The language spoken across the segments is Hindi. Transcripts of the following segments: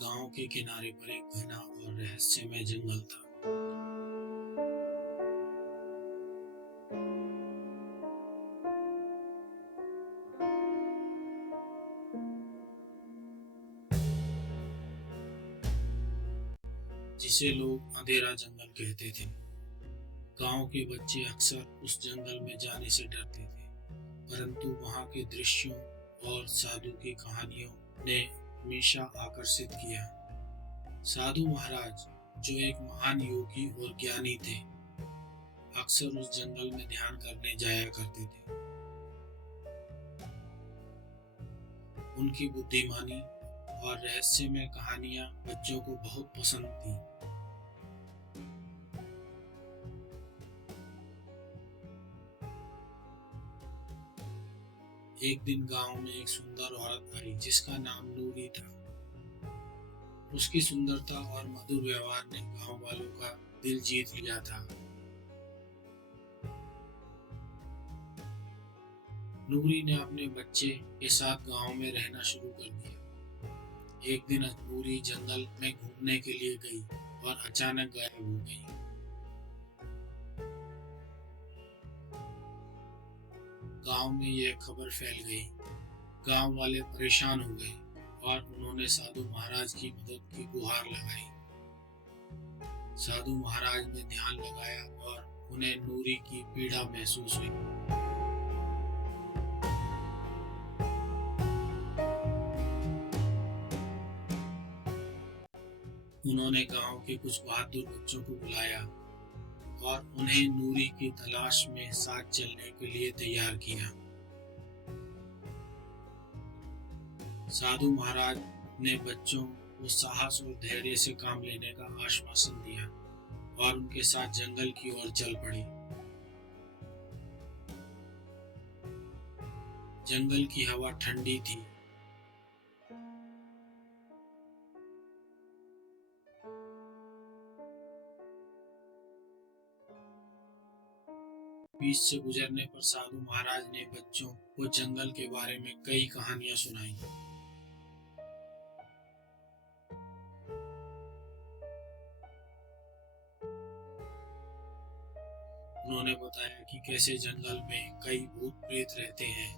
गांव के किनारे पर एक घना और रहस्यमय जंगल था। जिसे लोग अंधेरा जंगल कहते थे। गांव के बच्चे अक्सर उस जंगल में जाने से डरते थे, परंतु वहां के दृश्यों और साधु की कहानियों ने हमेशा आकर्षित किया। साधु महाराज, जो एक महान योगी और ज्ञानी थे, अक्सर उस जंगल में ध्यान करने जाया करते थे। उनकी बुद्धिमानी और रहस्यमय कहानियां बच्चों को बहुत पसंद थी। एक दिन गांव में एक सुंदर औरत आई जिसका नाम नूरी था। उसकी सुंदरता और मधुर व्यवहार ने गांव वालों का दिल जीत लिया था। नूरी ने अपने बच्चे के साथ गांव में रहना शुरू कर दिया। एक दिन नूरी जंगल में घूमने के लिए गई और अचानक गायब हो गई। गांव में यह खबर फैल गई। गांव वाले परेशान हो गए और उन्होंने साधु महाराज की मदद की गुहार लगाई। साधु महाराज ने ध्यान लगाया और उन्हें नूरी की पीड़ा महसूस हुई। उन्होंने गांव के कुछ बहादुर बच्चों को बुलाया और उन्हें नूरी की तलाश में साथ चलने के लिए तैयार किया। साधु महाराज ने बच्चों को साहस और धैर्य से काम लेने का आश्वासन दिया और उनके साथ जंगल की ओर चल पड़ी। जंगल की हवा ठंडी थी। बीच से गुजरने पर साधु महाराज ने बच्चों को जंगल के बारे में कई कहानियां सुनाई। उन्होंने बताया कि कैसे जंगल में कई भूत प्रेत रहते हैं।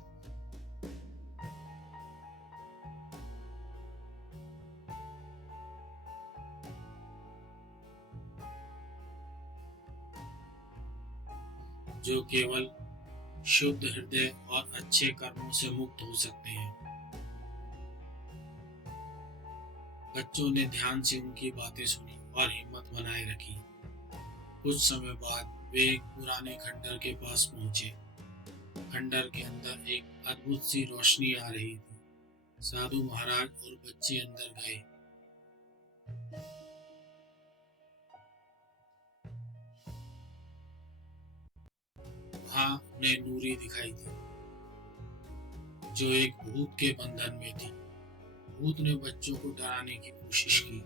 जो केवल शुद्ध हृदय और अच्छे कर्मों से मुक्त हो सकते हैं। बच्चों ने ध्यान से उनकी बातें सुनी और हिम्मत बनाए रखी। कुछ समय बाद वे एक पुराने खंडर के पास पहुंचे। खंडर के अंदर एक अद्भुत सी रोशनी आ रही थी। साधु महाराज और बच्चे अंदर गए। वहां उन्हें नूरी दिखाई दी, जो एक भूत के बंधन में थी। भूत ने बच्चों को डराने की कोशिश की।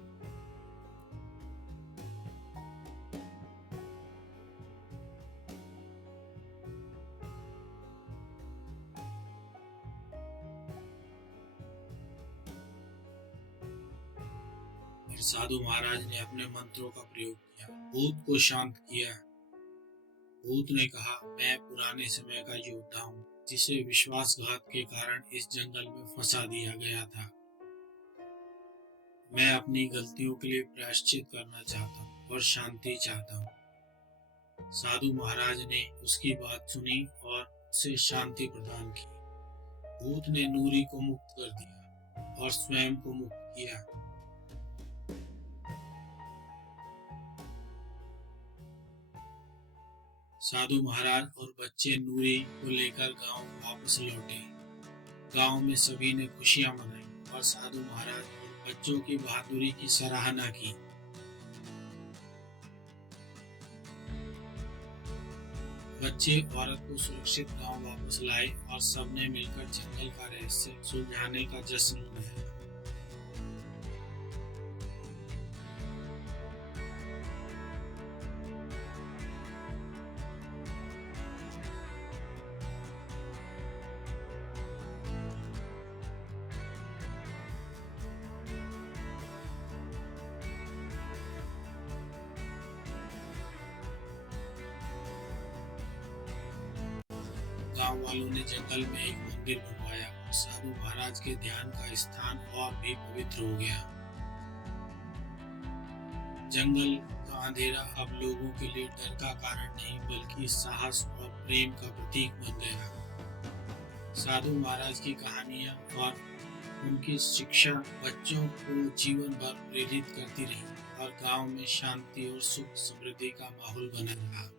फिर साधु महाराज ने अपने मंत्रों का प्रयोग किया, भूत को शांत किया। भूत ने कहा, मैं पुराने समय का योद्धा हूँ, जिसे विश्वासघात के कारण इस जंगल में फंसा दिया गया था। मैं अपनी गलतियों के लिए प्रायश्चित करना चाहता हूँ और शांति चाहता हूँ। साधु महाराज ने उसकी बात सुनी और उसे शांति प्रदान की। भूत ने नूरी को मुक्त कर दिया और स्वयं को मुक्त किया। साधु महाराज और बच्चे नूरी को लेकर गांव वापस लौटे। गांव में सभी ने खुशियां मनाई और साधु महाराज और बच्चों की बहादुरी की सराहना की। बच्चे औरत को सुरक्षित गांव वापस लाए और सबने मिलकर जंगल का रहस्य सुलझाने का जश्न मनाया। गांव वालों ने जंगल में एक मंदिर बनवाया और साधु महाराज के ध्यान का स्थान और भी पवित्र हो गया। जंगल का अंधेरा अब लोगों के लिए डर का कारण नहीं बल्कि साहस और प्रेम का प्रतीक बन गया। साधु महाराज की कहानियां और उनकी शिक्षा बच्चों को जीवन भर प्रेरित करती रही और गांव में शांति और सुख समृद्धि का माहौल बना रहा।